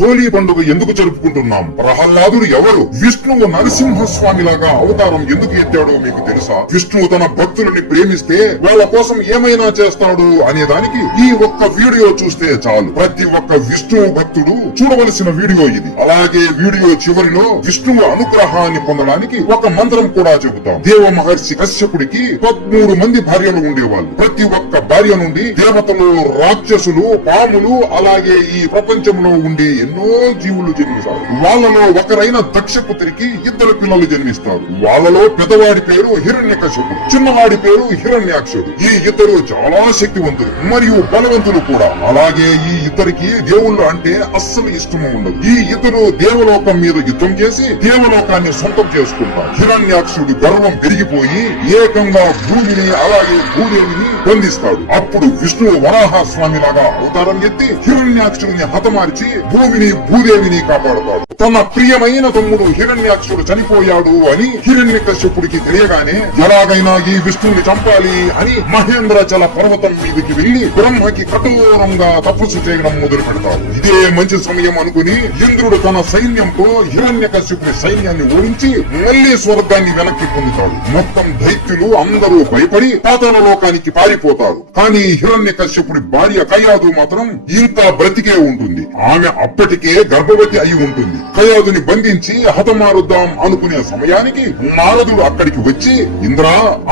హోలీ పండుగ ఎందుకు జరుపుకుంటున్నాం? ప్రహ్లాదుడు ఎవరు? విష్ణువు నరసింహస్వామిలాగా అవతారం ఎందుకు ఎత్తాడో మీకు తెలుసా? విష్ణువు తన భక్తులని ప్రేమిస్తే వాళ్ళ కోసం ఏమైనా చేస్తాడు అనే దానికి ఈ ఒక్క వీడియో చూస్తే చాలు. ప్రతి ఒక్క విష్ణువు భక్తుడు చూడవలసిన వీడియో ఇది. అలాగే వీడియో చివరిలో విష్ణువు అనుగ్రహాన్ని పొందడానికి ఒక మంత్రం కూడా చెబుతాం. దేవ మహర్షి కశ్యపుడికి 13 మంది భార్యలు ఉండేవాళ్ళు. ప్రతి ఒక్క భార్య నుండి దేవతలు, రాక్షసులు, పాములు, అలాగే ఈ ప్రపంచంలో ఉండే ఎన్నో జీవులు జన్మిస్తారు. వాళ్ళలో ఒకరైన దక్షపుత్రికి 2 పిల్లలు జన్మిస్తారు. వాళ్ళలో పెద్దవాడి పేరు హిరణ్యకశిపుడు, చిన్నవాడి పేరు హిరణ్యాక్షుడు. ఈ ఇద్దరు చాలా శక్తివంతులు మరియు బలవంతులు కూడా. అలాగే ఈ ఇద్దరికి దేవుళ్ళు అంటే అస్సలు ఇష్టం ఉండదు. ఈ ఇద్దరు దేవలోకం మీద యుద్ధం చేసి దేవలోకాన్ని సొంతం చేసుకుంటారు. హిరణ్యాక్షుడు గర్వం పెరిగిపోయి ఏకంగా భూమిని అలాగే భూదేవిని బంధిస్తాడు. అప్పుడు విష్ణువు వరాహ స్వామి లాగా అవతారం ఎత్తి హిరణ్యాక్షుడిని హతమార్చి భూమిని భూదేవిని కాపాడతాడు. తన ప్రియమైన తమ్ముడు హిరణ్యాక్షుడు చనిపోయాడు అని హిరణ్యకశ్యపుడికి తెలియగానే ఎలాగైనా ఈ విష్ణువుని చంపాలి అని మహేంద్రచల పర్వతం మీదకి వెళ్లి బ్రహ్మకి కఠోరంగా తపస్సు చేయడం మొదలు పెడతాడు. ఇదే మంచి సమయం అనుకుని ఇంద్రుడు తన సైన్యంతో హిరణ్యకశ్యపుడి సైన్యాన్ని ఓడించి మళ్లీ స్వర్గాన్ని వెనక్కి పొందుతాడు. మొత్తం దైత్యులు అందరూ భయపడి పాతాళ లోకానికి పారిపోతారు. కానీ హిరణ్యకశ్యపుడి భార్య కయాదు మాత్రం ఇంకా బ్రతికే ఉంటుంది. ఆమె అప్పటికే గర్భవతి అయి ఉంటుంది. కయాదుని బంధించి హతమారుద్దాం అనుకునే సమయానికి నారదుడు అక్కడికి వచ్చి, ఇంద్ర,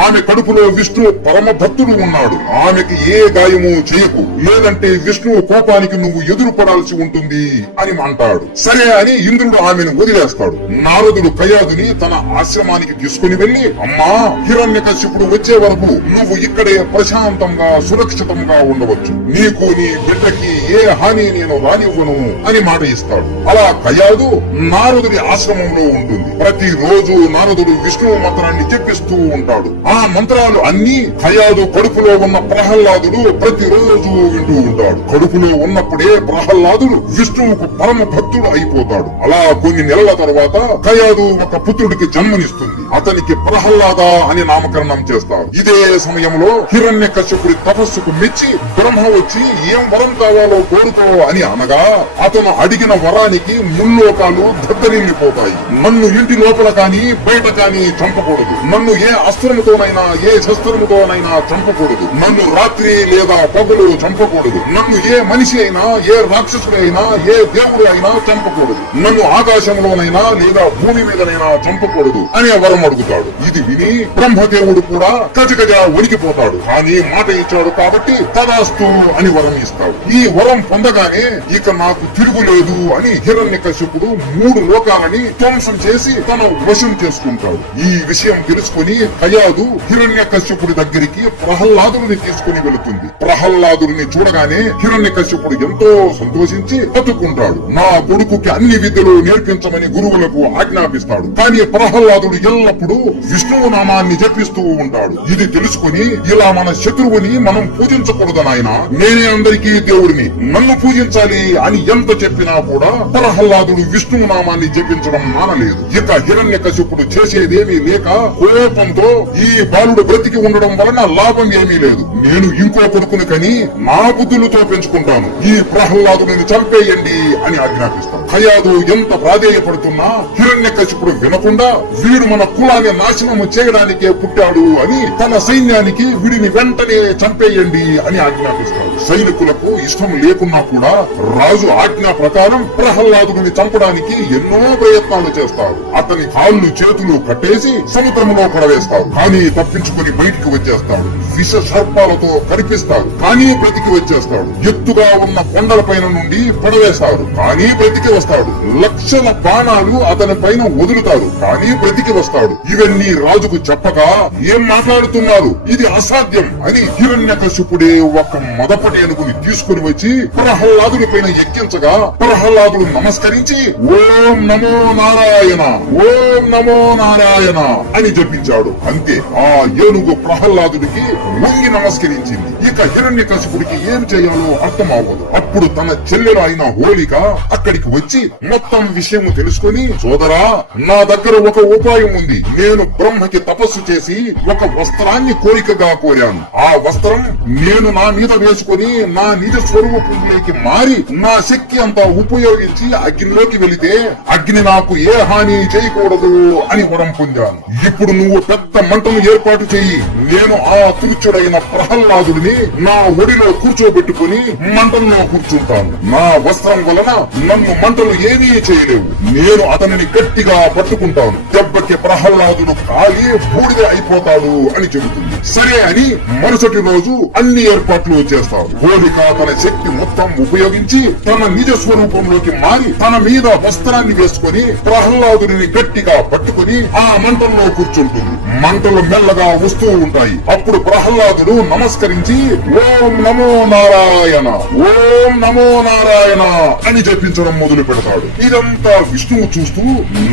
ఆమె కడుపులో విష్ణు పరమ భక్తుడు ఉన్నాడు, ఆమెకి ఏ గాయము చేయకు, లేదంటే విష్ణువు కోపానికి నువ్వు ఎదురుపడాల్సి ఉంటుంది అని అంటాడు. సరే అని ఇంద్రుడు ఆమెను వదిలేస్తాడు. నారదుడు కయాదుని తన ఆశ్రమానికి తీసుకుని వెళ్లి, అమ్మా, హిరణ్యకశ్యపుడు వచ్చే వరకు నువ్వు ఇక్కడే ప్రశాంతంగా సురక్షితంగా ఉండవచ్చు, నీకు నీ బిడ్డకి ఏ హాని నేను రానివ్వను అని మాట ఇస్తాడు. అలా కయాదు నారదుడి ఆశ్రమంలో ఉంటుంది. ప్రతి రోజు నారదుడు విష్ణువు మంత్రాన్ని చెప్పిస్తూ ఉంటాడు. ఆ మంత్రాలు అన్ని కయాదు కడుపులో ఉన్న ప్రహ్లాదుడు ప్రతిరోజు వింటూ ఉంటాడు. కడుపులో ఉన్నప్పుడే ప్రహ్లాదుడు విష్ణువుకు పరమ భక్తుడు అయిపోతాడు. అలా కొన్ని నెలల తర్వాత కయాదు ఒక పుత్రుడికి జన్మనిస్తుంది. అతనికి ప్రహ్లాద అని నామకరణం చేస్తారు. ఇదే సమయంలో హిరణ్యకశ్యపుడి తపస్సుకు మెచ్చి బ్రహ్మ వచ్చి ఏం వరం కావాలో కోరుకో అని అనగా అతను అడిగిన వరానికి ముల్లోకాలు దద్దరిల్లిపోతాయి. నన్ను ఇంటి లోపల కాని బయట కాని చంపకూడదు, నన్ను ఏ అస్త్రముతోనైనా ఏ శస్త్రముతోనైనా చంపకూడదు, నన్ను రాత్రి లేదా పగలు చంపకూడదు, నన్ను ఏ మనిషి అయినా ఏ రాక్షసుడైనా ఏ దేవుడు అయినా చంపకూడదు, నన్ను ఆకాశంలోనైనా లేదా భూమి మీదనైనా చంపకూడదు అనే వరం అడుగుతాడు. ఇది విని బ్రహ్మదేవుడు కూడా కజగజ వణికిపోతాడు. కానీ మాట ఇచ్చాడు కాబట్టి తదాస్తు అని వరం ఇస్తాడు. ఈ వరం పొందగానే ఇక నాకు తిరుగులేదు అని హిరణ్యకశ్యపుడు 3 లోకాలని ధ్వంసం చేసి తన వశం చేసుకుంటాడు. ఈ విషయం తెలుసుకుని కయాదు హిరణ్యకశ్యపుడి దగ్గరికి ప్రహ్లాదుని తీసుకుని వెళుతుంది. ప్రహ్లాదుని చూడగానే హిరణ్యకశ్యపుడు ఎంతో సంతోషించి బతుకుంటాడు. నా కొడుకుకి అన్ని విద్యలు నేర్పించమని గురువులకు ఆజ్ఞాపిస్తాడు. కానీ ప్రహ్లాదుడు ఎల్లప్పుడూ విష్ణువు నామాన్ని జపిస్తూ ఉంటాడు. ఇది తెలుసుకుని, ఇలా మన శత్రువుని మనం పూజించకూడదు నాయనా, నేనే అందరికీ దేవుడిని, నన్ను పూజించాలి అని ఎంత చెప్పినా కూడా ప్రహ్లాదుడు విష్ణువు నామాన్ని జపించడం మానలేదు. ఇక హిరణ్యకశిపుడు చేసేదేమీ లేక కోపంతో ఈ బాలుడు బ్రతికి ఉండడం వలన లాభం ఏమీ లేదు, నేను ఇంకో కొడుకుని కని నా బుద్ధులతో పెంచుకుంటాను, ఈ ప్రహ్లాదుని చంపేయండి అని ఆజ్ఞాపిస్తాడు. కయాదు ఎంత ప్రాధేయపడుతున్నా హిరణ్యకశిపుడు వినకుండా, వీడు మన కులాన్ని నాశనము చేయడానికే పుట్టాడు అని తన సైన్యానికి వీడిని వెంటనే చంపేయండి అని ఆజ్ఞాపిస్తాడు. సైనికులకు ఇష్టం లేకున్నా కూడా రాజు ఆజ్ఞా ప్రకారం ప్రహ్లాదుని చంపడానికి ఎన్నో ప్రయత్నాలు చేస్తారు. అతని కాళ్ళు చేతులు కట్టేసి సముద్రంలో పడవేస్తారు. కానీ తప్పించుకుని బయటికి వచ్చేస్తాడు. విష సర్పాలతో కనిపిస్తారు. కానీ బ్రతికి వచ్చేస్తాడు. ఎత్తుగా ఉన్న కొండల పైన నుండి పడవేస్తారు. కానీ బ్రతికి వస్తాడు. లక్షల బాణాలు అతని పైన వదులుతారు. కానీ బ్రతికి వస్తాడు. ఇవన్నీ రాజుకు చెప్పగా, ఏం మాట్లాడుతున్నారు, ఇది అసాధ్యం అని హిరణ్యకశిపుడే ఒక మదపటి అనుకుని తీసుకుని వచ్చి ప్రహ్లాదుని పైన ఎక్కించగా ప్రహ్లాదుడు నమస్కరించి ఓం నమో నారాయణ, ఓం నమో నారాయణ అని జపించాడు. అంతే, ఆ ఏనుగు ప్రహ్లాదుడికి వంగి నమస్కరించింది. ఇక హిరణ్యకశిపుడికి ఏం చేయాలో అర్థం అవ్వదు. అప్పుడు తన చెల్లెలు అయిన హోళిక అక్కడికి వచ్చి మొత్తం విషయం తెలుసుకుని, సోదరా, నా దగ్గర ఒక ఉపాయం ఉంది. నేను బ్రహ్మకి తపస్సు చేసి ఒక వస్త్రాన్ని కోరికగా కోరాను. ఆ వస్త్రం నేను నా మీద వేసుకుని నా నిజ స్వరూపంలోకి మారి నా శక్తి అంతా ఉపయోగించి అగ్నిలోకి వెళితే అగ్ని నాకు ఏ హాని చేయకూడదు అని వరం పొందాను. ఇప్పుడు నువ్వు పెద్ద మంటను ఏర్పాటు చెయ్యి. నేను ఆ తురుచుడైన ప్రహ్లాదుడిని నా ఒడిలో కూర్చోబెట్టుకుని మంటల్లో కూర్చుంటాను. నా వస్త్రం వలన నన్ను మంటలు ఏమీ చేయలేవు. నేను అతనిని గట్టిగా పట్టుకుంటాను. దెబ్బకి ప్రహ్లాదుడు కాలి బూడిద అయిపోతాడు అని చెబుతుంది. సరే అని మరుసటి రోజు అన్ని ఏర్పాట్లు చేస్తాడు. హోళిక తన శక్తి మొత్తం ఉపయోగించి తన నిజ స్వరూపంలోకి మారి తన మీద వస్త్రాన్ని వేసుకుని ప్రహ్లాదుడిని గట్టిగా పట్టుకుని ఆ మంటల్లో కూర్చుంటుంది. మంటలు మెల్లగా వస్తూ ఉంటాయి. అప్పుడు ప్రహ్లాదుడు నమస్కరించి ఓం నమో నారాయణ, ఓం నమో నారాయణ అని జపించడం మొదలు పెడతాడు. ఇదంతా విష్ణువు చూస్తూ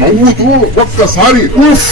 నవ్వుతూ ఒక్కసారి ఉఫ్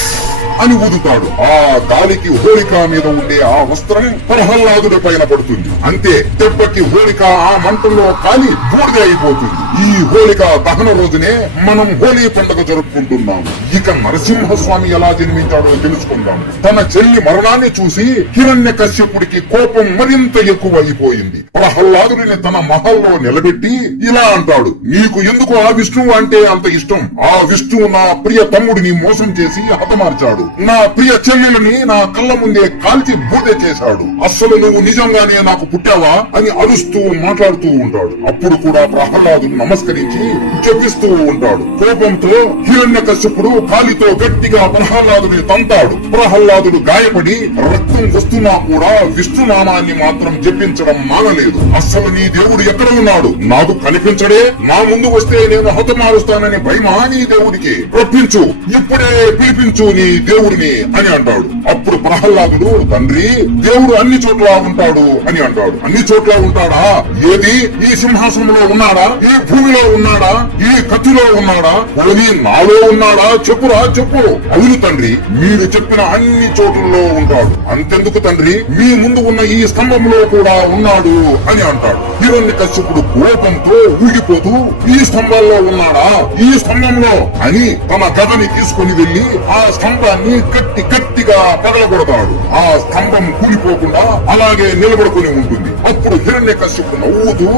అని ఊదుతాడు. ఆ గాలికి హోళిక మీద ఉండే ఆ వస్త్రం ప్రహ్లాదుడి పైన పడుతుంది. అంతే, దెబ్బకి హోళిక ఆ మంటల్లో కాలి బూడిద అయిపోతుంది. ఈ హోళిక దహన రోజునే మనం హోళీ పండుగ జరుపుకుంటున్నాము. ఇక నరసింహస్వామి ఎలా జన్మించాడో తెలుసుకుందాం. తన చెల్లి మరణాన్ని చూసి హిరణ్యకశ్యపుడికి కోపం మరింత ఎక్కువ అయిపోయింది. ప్రహ్లాదుడిని తన మహల్లో నిలబెట్టి ఇలా అంటాడు, నీకు ఎందుకు ఆ విష్ణువు అంటే అంత ఇష్టం? ఆ విష్ణువు నా ప్రియ తమ్ముడిని మోసం చేసి హతమార్చాడు. నా ప్రియ చెల్లెలని నా కళ్ళ ముందే కాల్చి బూడిద చేశాడు. అస్సలు నువ్వు నిజంగానే నాకు పుట్టావా అని అరుస్తూ మాట్లాడుతూ ఉంటాడు. అప్పుడు కూడా ప్రహ్లాదుడు నమస్కరించి జపిస్తూ ఉంటాడు. కోపంతో హిరణ్యకశిపుడు కాలితో గట్టిగా ప్రహ్లాదుని తంతాడు. ప్రహ్లాదుడు గాయపడి రక్తం వస్తున్నా కూడా విష్ణునామాన్ని మాత్రం జపించడం మానలేదు. అస్సలు నీ దేవుడు ఎక్కడ ఉన్నాడు? నాకు కనిపించడే? నా ముందు వస్తే నేను హతమారుస్తానని భయమా నీ దేవుడికి? రప్పించు, ఇప్పుడే పిలిపించు నీ దేవుడిని అని అంటాడు. అప్పుడు ప్రహ్లాదుడు, తండ్రి, దేవుడు అన్ని చోట్ల ఉంటాడు అని అంటాడు. అన్ని చోట్ల ఉంటాడా? ఏది? ఈ సింహాసనంలో ఉన్నాడా? ఈ భూమిలో ఉన్నాడా? ఈ కత్తిలో ఉన్నాడా? పోనీ నాలో ఉన్నాడా? చెప్పురా, చెప్పు. అవును తండ్రి, మీరు చెప్పిన అన్ని చోట్లలో ఉంటాడు. అంతెందుకు తండ్రి, మీ ముందు ఉన్న ఈ స్తంభంలో కూడా ఉన్నాడు అని అంటాడు. హిరణ్యకశిపుడు కోపంతో ఊగిపోతూ, ఈ స్తంభంలో ఉన్నాడా? ఈ స్తంభంలో అని తన గదని తీసుకుని వెళ్లి ఆ స్తంభాన్ని గట్టిగా పగలగొడతాడు. ఆ స్తంభం కూలిపోకుండా అలాగే నిలబడుకుని ఉంటుంది. అప్పుడు హిరణ్యకశిపుడు నవ్వుతూ,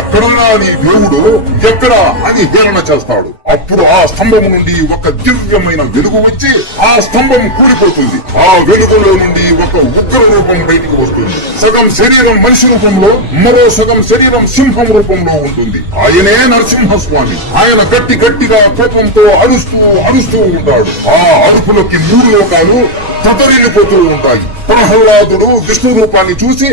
ఎక్కడున్నా నీ దేవుడు, ఎక్కడ అని హేళన చేస్తాడు. అప్పుడు ఆ స్తంభం నుండి ఒక దివ్యమైన వెలుగు వచ్చి ఆ స్తంభం కూలిపోతుంది. ఆ వెలుగులో నుండి ఒక ఉగ్ర రూపం బయటికి వస్తుంది. సగం శరీరం మనిషి రూపంలో, మరో సగం శరీరం సింహం రూపంలో ఉంటుంది. ఆయనే నరసింహస్వామి. ఆయన గట్టిగా కోపంతో అరుస్తూ ఉంటాడు. ఆ అరుపులకి 3 లోకాలు తతరిల్లిపోతూ ఉంటాయి. ప్రహ్లాదుడు విష్ణు రూపాన్ని చూసి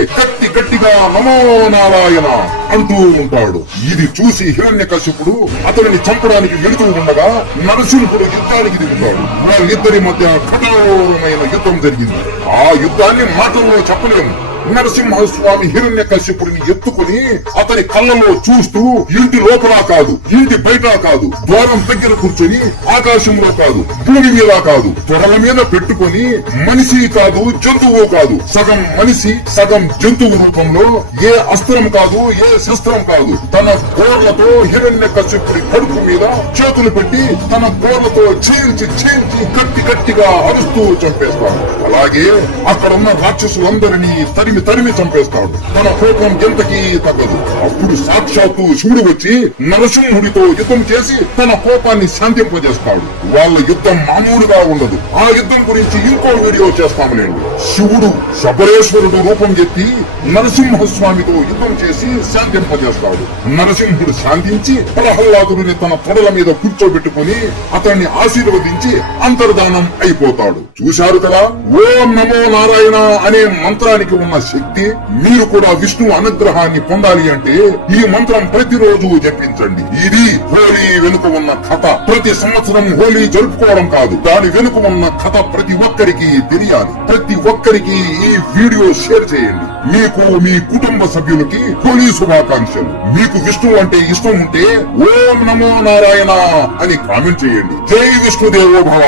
గట్టిగా నమో నారాయణ అంటూ ఉంటాడు. ఇది చూసి హిరణ్యకశిపుడు అతనిని చంపడానికి వెళుతూ ఉండగా నరసింహుడు యుద్ధానికి దిగుతాడు. వాళ్ళిద్దరి మధ్య కఠోరమైన యుద్ధం జరిగింది. ఆ యుద్ధాన్ని మాటల్లో చెప్పలేము. నరసింహస్వామి హిరణ్యకశిపుడిని ఎత్తుకుని అతని కళ్ళలో చూస్తూ, ఇంటి లోపల కాదు, ఇంటి బయట కాదు, ద్వారం దగ్గర కూర్చొని ఆకాశంలో కాదు, భూమి మీద కాదు, తొడల మీద పెట్టుకొని మనిషి కాదు, జంతువు కాదు, సగం మనిషి సగం జంతువు రూపంలో ఏ అస్త్రం కాదు, ఏ శస్త్రం కాదు, తన గోర్లతో హిరణ్యకశిపుడి కడుపు మీద చేతులు పెట్టి తన గోర్లతో చీల్చి గట్టిగా అరుస్తూ చంపేస్తాడు. అలాగే అక్కడున్న రాక్షసులందరినీ తరిమి చంపేస్తాడు. తన కోపం ఎంతకీ తగ్గదు. అప్పుడు సాక్షాత్తు శివుడు వచ్చి నరసింహుడితో యుద్ధం చేసి తన కోపాన్ని శాంతింపజేస్తాడు. వాళ్ళ యుద్ధం మామూలుగా ఉండదు. ఆ యుద్ధం గురించి ఇంకో వీడియో చేస్తాములేండి. శివుడు శబరేశ్వరుడు రూపం ఎత్తి నరసింహస్వామితో యుద్ధం చేసి శాంతింపజేస్తాడు. నరసింహుడు శాంతించి ప్రహ్లాదుడిని తన తొడల మీద కూర్చోబెట్టుకుని అతన్ని ఆశీర్వదించి అంతర్ధానం అయిపోతాడు. చూశారు కదా, ఓం నమో నారాయణ అనే మంత్రానికి ఉన్న శక్తి. మీరు కూడా విష్ణు అనుగ్రహాన్ని పొందాలి అంటే ఈ మంత్రం ప్రతిరోజు జపించండి. ఇది హోలీ వెనుక ఉన్న కథ. ప్రతి సంవత్సరం హోలీ జరుపుకోవడం కాదు, దాని వెనుక ఉన్న కథ ప్రతి ఒక్కరికి తెలియాలి. ప్రతి ఒక్కరికి ఈ వీడియో షేర్ చేయండి. మీకు, మీ కుటుంబ సభ్యులకి హోలీ శుభాకాంక్షలు. మీకు విష్ణు అంటే ఇష్టం ఉంటే ఓం నమో నారాయణ అని కామెంట్ చేయండి. జై విష్ణుదేవో భవ.